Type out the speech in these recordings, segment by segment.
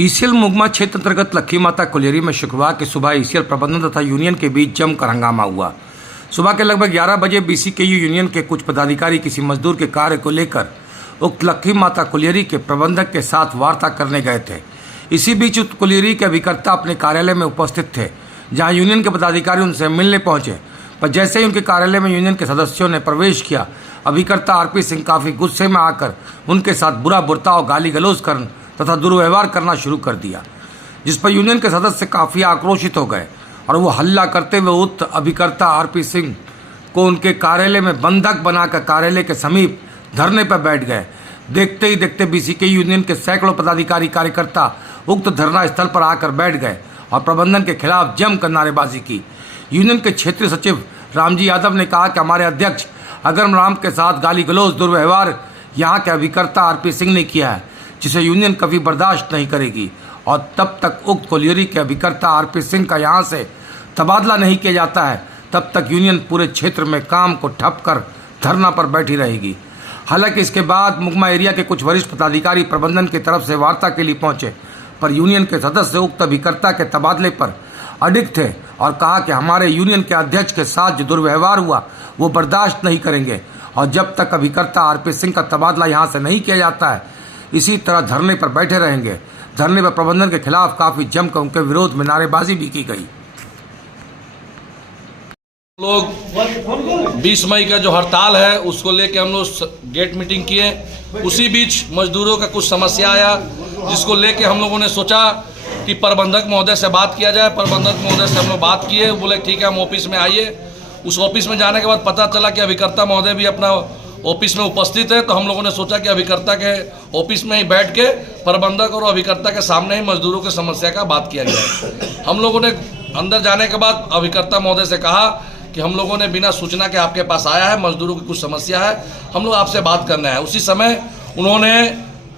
ECL Mugma क्षेत्र अंतर्गत लक्खी माता कोलियरी में शुक्रवार की सुबह ईसीएल प्रबंधन तथा यूनियन के बीच जमकर हंगामा हुआ। सुबह के लगभग 11 बजे बीसीकेयू यूनियन के कुछ पदाधिकारी किसी मजदूर के कार्य को लेकर उक्त लक्खी माता कोलियरी के प्रबंधक के साथ वार्ता करने गए थे। इसी बीच उक्त कोलियरी के अभिकर्ता अपने कार्यालय में उपस्थित थे, जहां यूनियन के पदाधिकारी उनसे मिलने पहुंचे। पर जैसे ही उनके कार्यालय में यूनियन के सदस्यों ने प्रवेश किया, अभिकर्ता आरपी सिंह काफ़ी गुस्से में आकर उनके साथ बुरा बर्ताव, गाली गलौज करना तथा दुर्व्यवहार करना शुरू कर दिया, जिस पर यूनियन के सदस्य काफ़ी आक्रोशित हो गए और वो हल्ला करते हुए उक्त अभिकर्ता आरपी सिंह को उनके कार्यालय में बंधक बनाकर कार्यालय के समीप धरने पर बैठ गए। देखते ही देखते बीसीकेयू यूनियन के सैकड़ों पदाधिकारी कार्यकर्ता उक्त धरना स्थल पर आकर बैठ गए और प्रबंधन के खिलाफ जमकर नारेबाजी की। यूनियन के क्षेत्रीय सचिव रामजी यादव ने कहा कि हमारे अध्यक्ष अगरम राम के साथ गाली गलौज दुर्व्यवहार यहाँ के अभिकर्ता आरपी सिंह ने किया है, जिसे यूनियन कभी बर्दाश्त नहीं करेगी और तब तक उक्त कोलियरी के अभिकर्ता आरपी सिंह का यहाँ से तबादला नहीं किया जाता है, तब तक यूनियन पूरे क्षेत्र में काम को ठप कर धरना पर बैठी रहेगी। हालांकि इसके बाद मुगमा एरिया के कुछ वरिष्ठ पदाधिकारी प्रबंधन की तरफ से वार्ता के लिए पहुंचे, पर यूनियन के सदस्य उक्त अभिकर्ता के तबादले पर अडिग थे और कहा कि हमारे यूनियन के अध्यक्ष के साथ जो दुर्व्यवहार हुआ वो बर्दाश्त नहीं करेंगे और जब तक अभिकर्ता आरपी सिंह का तबादला यहाँ से नहीं किया जाता है, इसी तरह धरने पर बैठे रहेंगे। धरने पर प्रबंधन के खिलाफ काफी जमकर उनके विरोध में नारेबाजी भी की गई। लोग 20 मई का जो हड़ताल है उसको लेके हम लोग गेट मीटिंग किए। उसी बीच मजदूरों का कुछ समस्या आया, जिसको लेके हम लोगों ने सोचा कि प्रबंधक महोदय से बात किया जाए। प्रबंधक महोदय से हम लोग बात किए, बोले ठीक है हम ऑफिस में आइए। उस ऑफिस में जाने के बाद पता चला कि अभिकर्ता महोदय भी अपना ऑफिस में उपस्थित है, तो हम लोगों ने सोचा कि अभिकर्ता के ऑफिस में ही बैठ के प्रबंधक और अभिकर्ता के सामने ही मजदूरों की समस्या का बात किया गया। हम लोगों ने अंदर जाने के बाद अभिकर्ता महोदय से कहा कि हम लोगों ने बिना सूचना के आपके पास आया है, मजदूरों की कुछ समस्या है, हम लोग आपसे बात करना है। उसी समय उन्होंने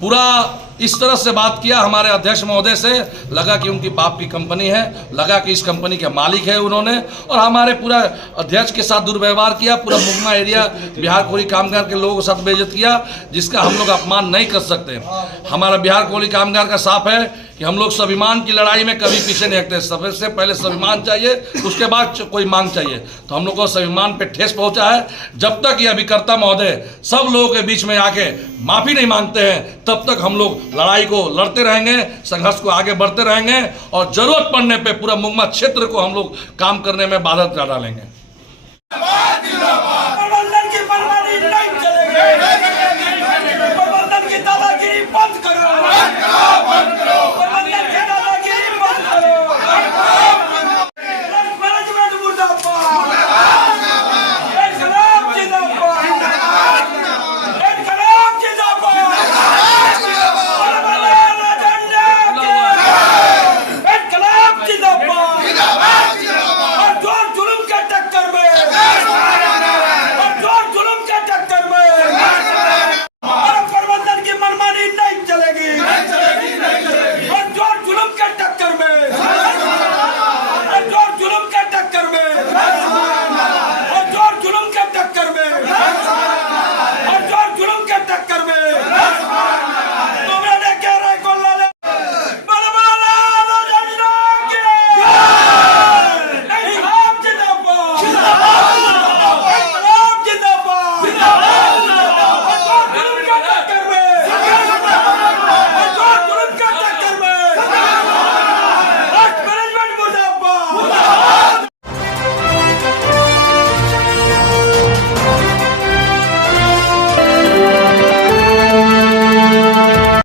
पूरा इस तरह से बात किया, हमारे अध्यक्ष महोदय से लगा कि उनकी बाप की कंपनी है, लगा कि इस कंपनी के मालिक है उन्होंने, और हमारे पूरा अध्यक्ष के साथ दुर्व्यवहार किया। पूरा मुगमा एरिया बिहार कोली कामगार के लोगों के साथ बेइज्जत किया, जिसका हम लोग अपमान नहीं कर सकते। हमारा बिहार कोली कामगार का साफ है कि हम लोग स्वाभिमान की लड़ाई में कभी पीछे नहीं हटते। सबसे पहले स्वाभिमान चाहिए, उसके बाद कोई मांग चाहिए। तो हम लोग को स्वाभिमान पे ठेस पहुंचा है। जब तक ये अभिकर्ता महोदय सब लोगों के बीच में आके माफी नहीं मांगते हैं, तब तक हम लोग लड़ाई को लड़ते रहेंगे, संघर्ष को आगे बढ़ते रहेंगे और जरूरत पड़ने पे पूरा मुगमा क्षेत्र को हम लोग काम करने में बाधा डालेंगे।